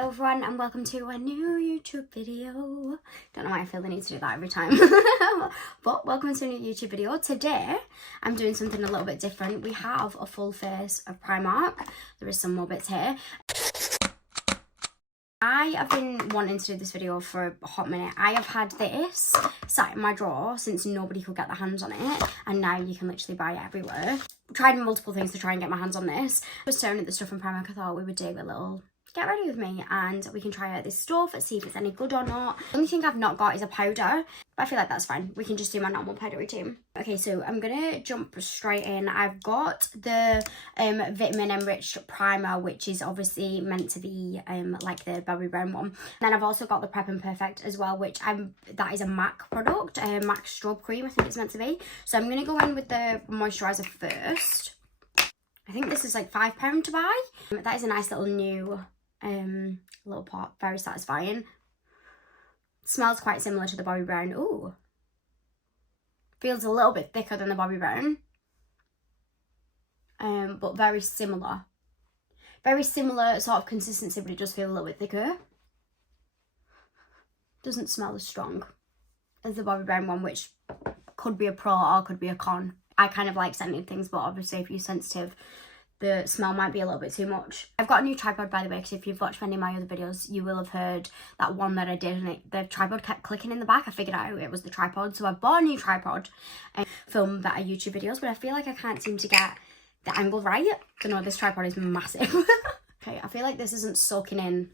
Hello everyone and welcome to a new YouTube video. Don't know why I feel the need to do that every time. But welcome to a new YouTube video. Today I'm doing something a little bit different. We have a full face of Primark. There is some more bits here. I have been wanting to do this video for a hot minute. I have had this sat in my drawer since nobody could get their hands on it, and now you can literally buy it everywhere. Tried multiple things to try and get my hands on this. I was staring at the stuff from Primark. I thought we would do a little get ready with me and we can try out this stuff and see if it's any good or not. The only thing I've not got is a powder, but I feel like that's fine. We can just do my normal powder routine. Okay, so I'm gonna jump straight in. I've got the vitamin enriched primer, which is obviously meant to be like the berry brown one. And then I've also got the Prep and Perfect as well, which that is a MAC product, MAC strobe cream, I think it's meant to be. So I'm gonna go in with the moisturizer first. I think this is like £5 to buy. That is a nice little new little pot, very satisfying. Smells quite similar to the Bobbi Brown. Ooh, feels a little bit thicker than the Bobbi Brown, but very similar sort of consistency, but it does feel a little bit thicker. Doesn't smell as strong as the Bobbi Brown one, which could be a pro or could be a con. I kind of like scented things, but obviously if you're sensitive, the smell might be a little bit too much. I've got a new tripod, by the way, because if you've watched any of my other videos, you will have heard that one that I did and the tripod kept clicking in the back. I figured out it was the tripod, so I bought a new tripod and film better YouTube videos, but I feel like I can't seem to get the angle right. I know this tripod is massive. Okay, I feel like this isn't soaking in. Do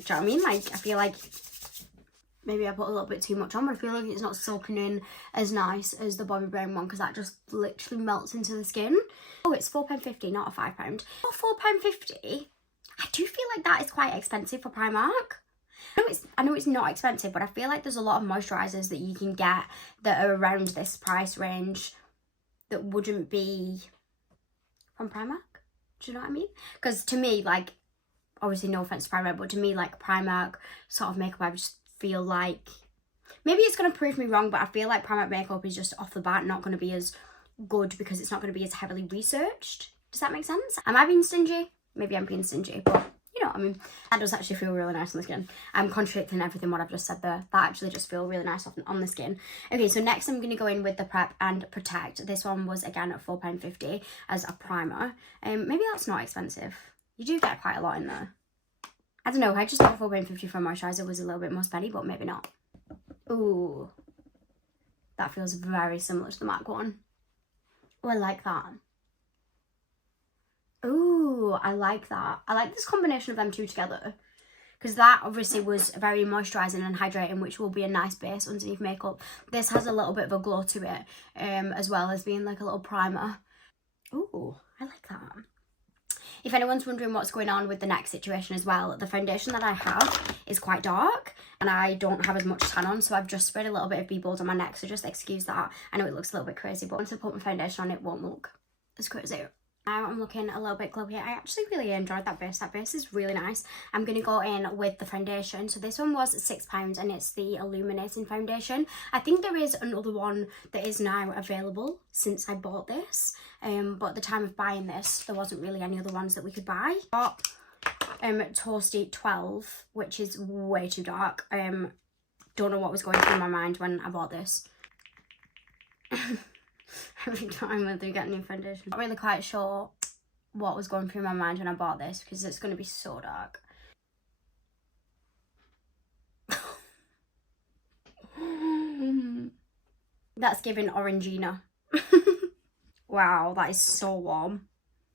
you know what I mean? Like, I feel like maybe I put a little bit too much on, but I feel like it's not soaking in as nice as the Bobbi Brown one, because that just literally melts into the skin. Oh, it's £4.50, not a £5. Oh, £4.50. I do feel like that is quite expensive for Primark. I know it's not expensive, but I feel like there's a lot of moisturisers that you can get that are around this price range that wouldn't be from Primark. Do you know what I mean? Because to me, like, obviously no offence to Primark, but to me, like, Primark sort of makeup, I just feel like, maybe it's going to prove me wrong, but I feel like Primark makeup is just off the bat not going to be as good because it's not going to be as heavily researched. Does that make sense? Am I being stingy? Maybe I'm being stingy, but you know what I mean. That does actually feel really nice on the skin. I'm contradicting everything what I've just said there. That actually just feels really nice on the skin. Okay, so next I'm going to go in with the Prep and Protect. This one was again at £4.50 as a primer. Maybe that's not expensive. You do get quite a lot in there. I don't know, I just thought £4.50 for a moisturiser was a little bit more spenny, but maybe not. Ooh, that feels very similar to the MAC one. Oh, I like that. Ooh, I like that. I like this combination of them two together, because that obviously was very moisturising and hydrating, which will be a nice base underneath makeup. This has a little bit of a glow to it, as well as being like a little primer. Ooh, I like that. If anyone's wondering what's going on with the neck situation as well, the foundation that I have is quite dark and I don't have as much tan on, so I've just spread a little bit of B-Bold on my neck, so just excuse that. I know it looks a little bit crazy, but once I put my foundation on, it won't look as crazy. Now I'm looking a little bit glowy. I actually really enjoyed that base. That base is really nice. I'm going to go in with the foundation. So this one was £6 and it's the Illuminating Foundation. I think there is another one that is now available since I bought this. But at the time of buying this, there wasn't really any other ones that we could buy. I got Toasty 12, which is way too dark. Don't know what was going through my mind when I bought this. Every time I do get new foundation. I'm not really quite sure what was going through my mind when I bought this, because it's going to be so dark. That's giving Orangina. Wow, that is so warm.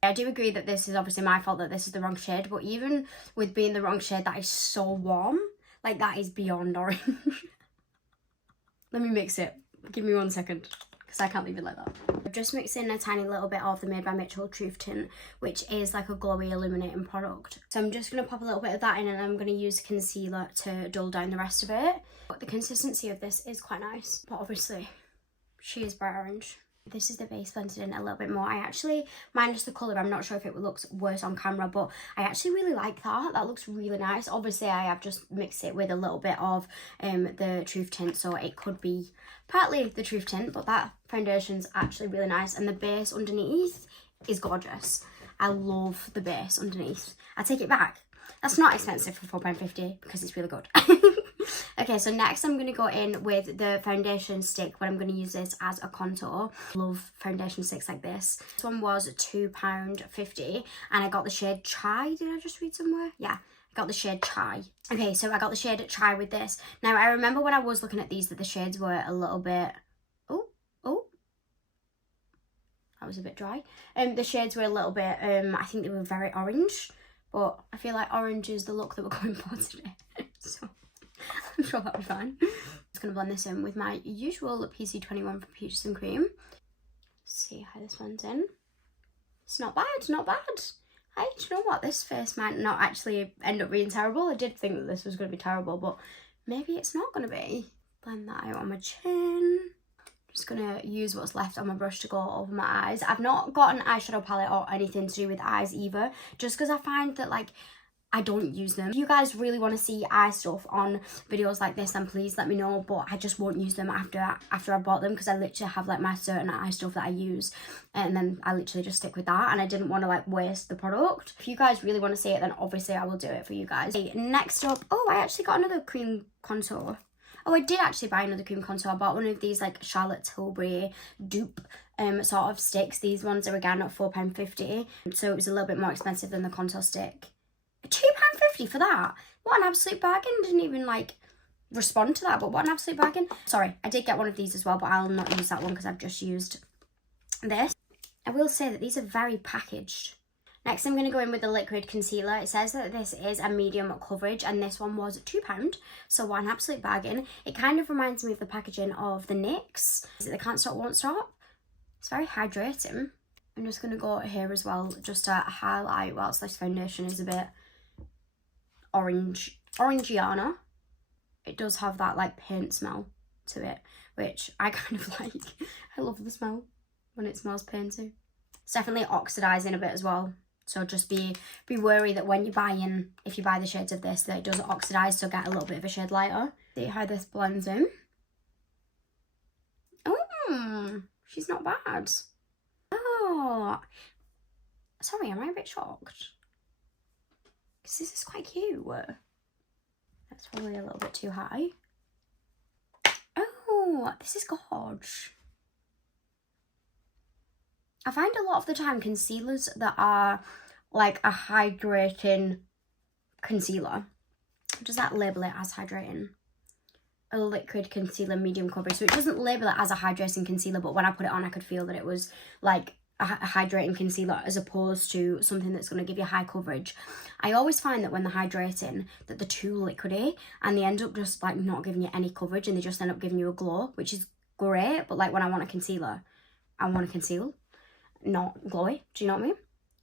I do agree that this is obviously my fault that this is the wrong shade, but even with being the wrong shade, that is so warm. Like, that is beyond orange. Let me mix it. Give me 1 second, because I can't leave it like that. I've just mixed in a tiny little bit of the Made by Mitchell Truth Tint, which is like a glowy illuminating product. So I'm just going to pop a little bit of that in, and I'm going to use concealer to dull down the rest of it. But the consistency of this is quite nice, but obviously she is bright orange. This is the base blended in a little bit more. I actually, minus the colour, I'm not sure if it looks worse on camera, but I actually really like that. That looks really nice. Obviously, I have just mixed it with a little bit of the Truth Tint, so it could be partly the Truth Tint, but that foundation's actually really nice. And the base underneath is gorgeous. I love the base underneath. I take it back. That's not expensive for £4.50 because it's really good. Okay, so next I'm going to go in with the foundation stick, but I'm going to use this as a contour. Love foundation sticks like this. This one was £2.50 and I got the shade Chai. Did I just read somewhere? Yeah, I got the shade Chai. Okay, so I got the shade Chai with this. Now, I remember when I was looking at these that the shades were a little bit... Oh. That was a bit dry. The shades were a little bit... I think they were very orange. But I feel like orange is the look that we're going for today. So I'm sure that'll be fine. I'm just going to blend this in with my usual PC21 for Peaches and Cream. See how this blends in. It's not bad, not bad. Hey, do you know what? This face might not actually end up being terrible. I did think that this was going to be terrible, but maybe it's not going to be. Blend that out on my chin. Just gonna use what's left on my brush to go over my eyes. I've not got an eyeshadow palette or anything to do with eyes either, just because I find that like I don't use them. If you guys really want to see eye stuff on videos like this, then please let me know, but I just won't use them after I bought them, because I literally have like my certain eye stuff that I use and then I literally just stick with that, and I didn't want to like waste the product. If you guys really want to see it, then obviously I will do it for you guys. Okay, next up, oh, I actually got another cream contour. Oh, I did actually buy another cream contour. I bought one of these like Charlotte Tilbury dupe sort of sticks. These ones are again at £4.50. So it was a little bit more expensive than the contour stick. £2.50 for that? What an absolute bargain. Didn't even like respond to that, but what an absolute bargain. Sorry, I did get one of these as well, but I'll not use that one because I've just used this. I will say that these are very packaged. Next, I'm going to go in with the liquid concealer. It says that this is a medium coverage, and this one was £2, so what an absolute bargain. It kind of reminds me of the packaging of the NYX. Is it the Can't Stop, Won't Stop? It's very hydrating. I'm just going to go here as well, just to highlight whilst this foundation is a bit orangiana. It does have that like paint smell to it, which I kind of like. I love the smell when it smells painty. It's definitely oxidizing a bit as well. So just be wary that when you're buying, if you buy the shades of this, that it does oxidize, so get a little bit of a shade lighter. See how this blends in. Oh, she's not bad. Oh, sorry, am I a bit shocked? Because this is quite cute. That's probably a little bit too high. Oh, this is gorge. I find a lot of the time concealers that are like a hydrating concealer, does that label it as hydrating? A liquid concealer medium coverage. So it doesn't label it as a hydrating concealer, but when I put it on I could feel that it was like a hydrating concealer as opposed to something that's going to give you high coverage. I always find that when they're hydrating that they're too liquidy and they end up just like not giving you any coverage, and they just end up giving you a glow, which is great, but like when I want a concealer, I want to conceal, not glowy. Do you know what I mean?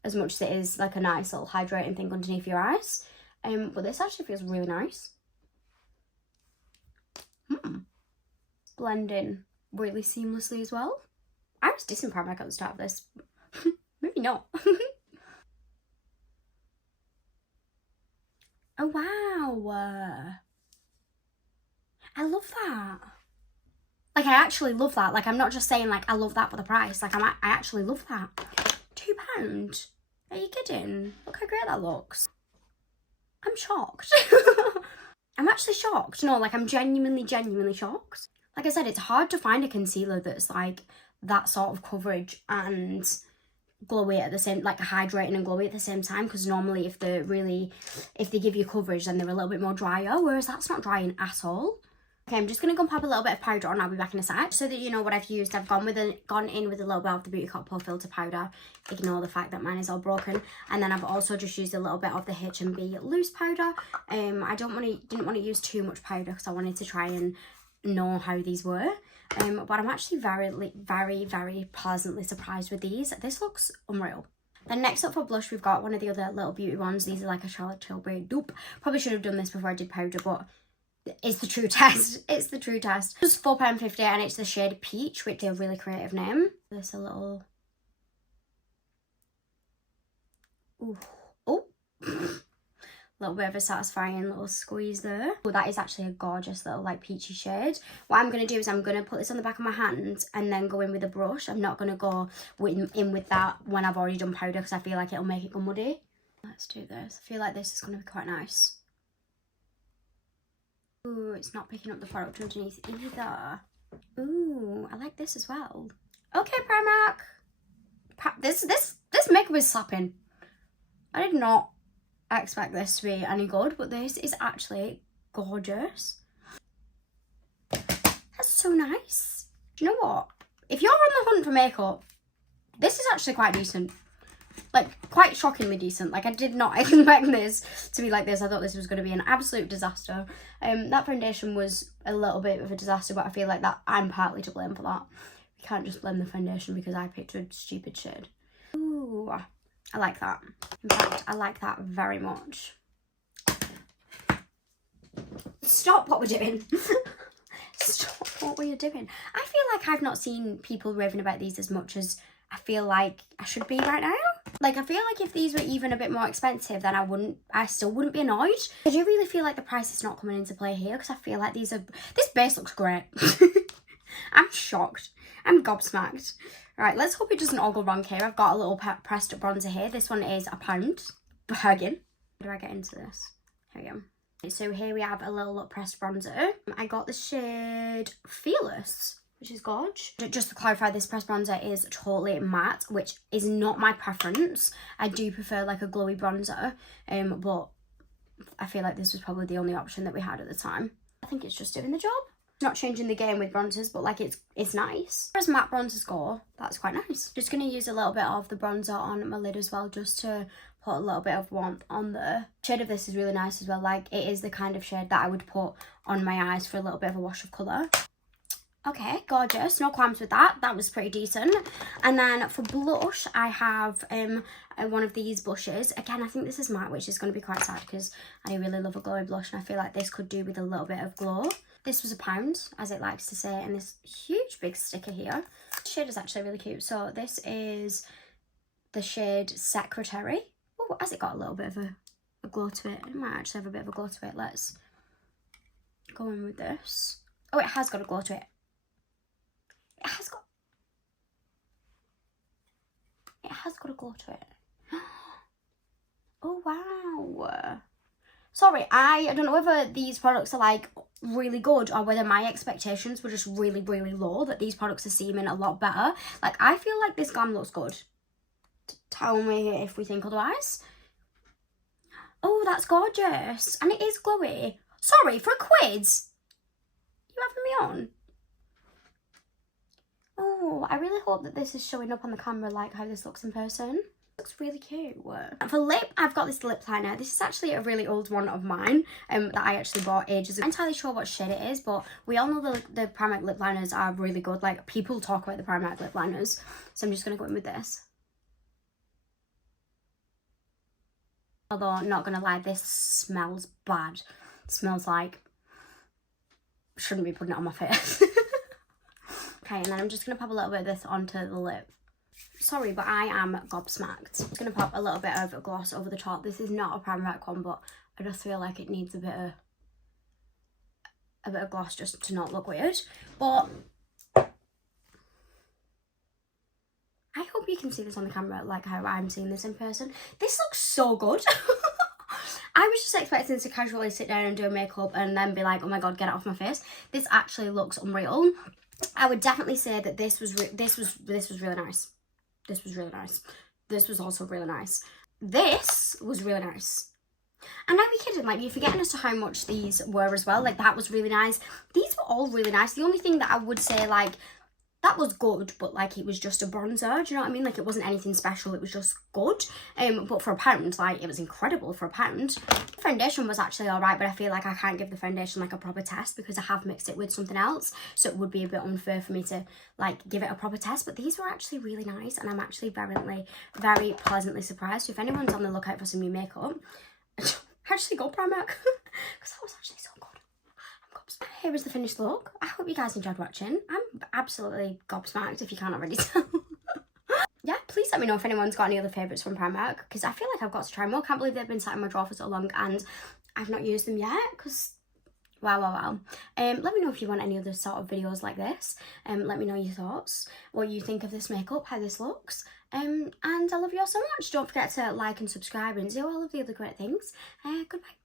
As much as it is like a nice little hydrating thing underneath your eyes. But this actually feels really nice. Blend in really seamlessly as well. I was dissing Primark at the start of this. Maybe not. Oh wow. I love that. Like I actually love that. Like I'm not just saying like I love that for the price. Like I actually love that. £2? Are you kidding? Look how great that looks. I'm shocked. I'm actually shocked. No, like I'm genuinely shocked. Like I said, it's hard to find a concealer that's like that sort of coverage and glowy at the same, like hydrating and glowy at the same time, because normally if they give you coverage then they're a little bit more drier, whereas that's not drying at all. Okay, I'm just going to go and pop a little bit of powder on. I'll be back in a sec. So that you know what I've used, I've gone in with a little bit of the Beauty Couple Filter powder. Ignore the fact that mine is all broken. And then I've also just used a little bit of the H&B loose powder. I didn't want to use too much powder because I wanted to try and know how these were. But I'm actually very pleasantly surprised with these. This looks unreal. Then next up for blush, we've got one of the other little beauty ones. These are like a Charlotte Tilbury dupe. Probably should have done this before I did powder, but it's the true test. It's the true test. It's £4.50 and it's the shade Peach, which is a really creative name. There's a little... Ooh. Oh! Little bit of a satisfying little squeeze there. Oh, that is actually a gorgeous little like peachy shade. What I'm going to do is I'm going to put this on the back of my hand and then go in with a brush. I'm not going to go in with that when I've already done powder because I feel like it'll make it go muddy. Let's do this. I feel like this is going to be quite nice. Ooh, it's not picking up the product underneath either. Ooh, I like this as well. Okay, Primark. This makeup is slapping. I did not expect this to be any good, but this is actually gorgeous. That's so nice. Do you know what? If you're on the hunt for makeup, this is actually quite decent. Like, quite shockingly decent. Like, I did not expect this to be like this. I thought this was going to be an absolute disaster. That foundation was a little bit of a disaster, but I feel like that I'm partly to blame for that. You can't just blame the foundation because I picked a stupid shade. Ooh, I like that. In fact, I like that very much. Stop what we're doing. Stop what we're doing. I feel like I've not seen people raving about these as much as I feel like I should be right now. Like, I feel like if these were even a bit more expensive, then I still wouldn't be annoyed. I do really feel like the price is not coming into play here, because I feel like this base looks great. I'm shocked. I'm gobsmacked. Right, let's hope it doesn't all go wrong here. I've got a little pressed up bronzer here. This one is £1. Bargain. How do I get into this? Here we go. So here we have a little pressed bronzer. I got the shade Fearless, which is gorge. Just to clarify, this pressed bronzer is totally matte, which is not my preference. I do prefer like a glowy bronzer, but I feel like this was probably the only option that we had at the time. I think it's just doing the job. Not changing the game with bronzers, but like it's nice. As matte bronzers go, that's quite nice. Just gonna use a little bit of the bronzer on my lid as well, just to put a little bit of warmth on there. Shade of this is really nice as well. Like, it is the kind of shade that I would put on my eyes for a little bit of a wash of colour. Okay, gorgeous. No qualms with that. That was pretty decent. And then for blush, I have one of these blushes. Again, I think this is matte, which is going to be quite sad because I really love a glowy blush, and I feel like this could do with a little bit of glow. This was £1, as it likes to say, and this huge big sticker here. The shade is actually really cute. So this is the shade Secretary. Oh, has it got a little bit of a glow to it? It might actually have a bit of a glow to it. Let's go in with this. Oh, it has got a glow to it. It has got a glow to it. Oh, wow. Sorry, I don't know whether these products are like really good or whether my expectations were just really, really low, that these products are seeming a lot better. Like, I feel like this glam looks good. Tell me if we think otherwise. Oh, that's gorgeous. And it is glowy. Sorry, for a quiz? You having me on? Oh, I really hope that this is showing up on the camera like how this looks in person. It looks really cute. For lip, I've got this lip liner. This is actually a really old one of mine that I actually bought ages ago. I'm not entirely sure what shade it is, but we all know the Primark lip liners are really good. Like, people talk about the Primark lip liners. So I'm just going to go in with this. Although, not going to lie, this smells bad. It smells like... shouldn't be putting it on my face. Okay, and then I'm just going to pop a little bit of this onto the lip. Sorry, but I am gobsmacked. I'm just going to pop a little bit of gloss over the top. This is not a Primark one, but I just feel like it needs a bit of gloss just to not look weird. But I hope you can see this on the camera like how I'm seeing this in person. This looks so good. I was just expecting to casually sit down and do a makeup and then be like, oh my god, get it off my face. This actually looks unreal. I would definitely say that this was really nice. This was really nice. This was also really nice. This was really nice. And I'd be kidding, like, you're forgetting as to how much these were as well. Like, that was really nice. These were all really nice. The only thing that I would say, like, that was good, but like, it was just a bronzer. Do you know what I mean? Like, it wasn't anything special. It was just good. But for £1, like, it was incredible for £1. The foundation was actually all right, but I feel like I can't give the foundation like a proper test because I have mixed it with something else. So it would be a bit unfair for me to like give it a proper test. But these were actually really nice, and I'm actually very pleasantly surprised. So if anyone's on the lookout for some new makeup, actually go Primark because that was actually so good. Here is the finished look. I hope you guys enjoyed watching. I'm absolutely gobsmacked, if you can't already tell. Yeah, please let me know if anyone's got any other favourites from Primark, because I feel like I've got to try more. I can't believe they've been sat in my drawer for so long and I've not used them yet, because Wow. Let me know if you want any other sort of videos like this. Let me know your thoughts, what you think of this makeup, how this looks. And I love you all so much. Don't forget to like and subscribe and do all of the other great things. Goodbye.